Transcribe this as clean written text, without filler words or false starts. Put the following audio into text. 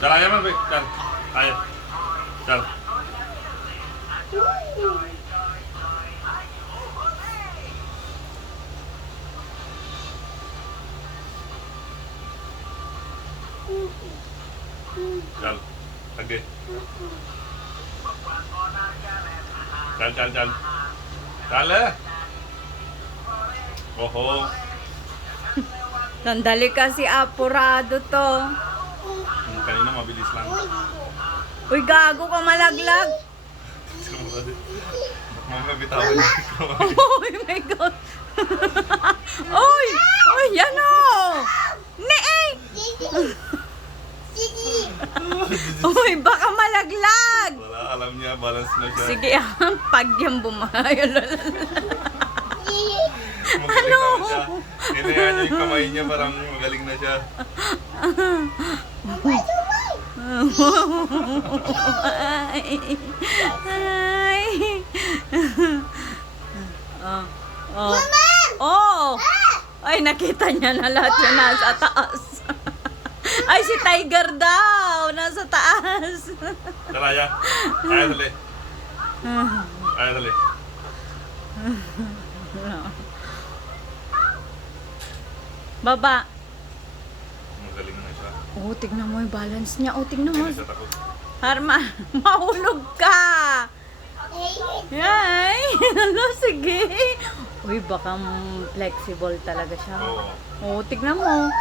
चल आया मैं चल आया चल चल आगे चल चल चल चल oho Sandali kasi apurado to. kanina mabilis lang Uy, gago ka malaglag. mamaya bitawan Oh my God. Uy! Uy, yan o! Nee! Uy, baka malaglag. wala alam niya balance na siya Sige, ang pag yung bumayo. magaling naman siya hinayaan niya yung kamay niya parang magaling na siya Ay. Oh. Oh. Ay, nakita niya na lahat yung nasa taas. Ay, si Tiger daw. Nasa taas. चल आया आया चले आया चले Baba. magaling na siya Oh, tignan mo yung balance niya. Oh, tignan mo. hindi siya takot Harma, mahulog ka. Ay, ano, sige. Uy, baka flexible talaga siya. oo Oh, tignan mo.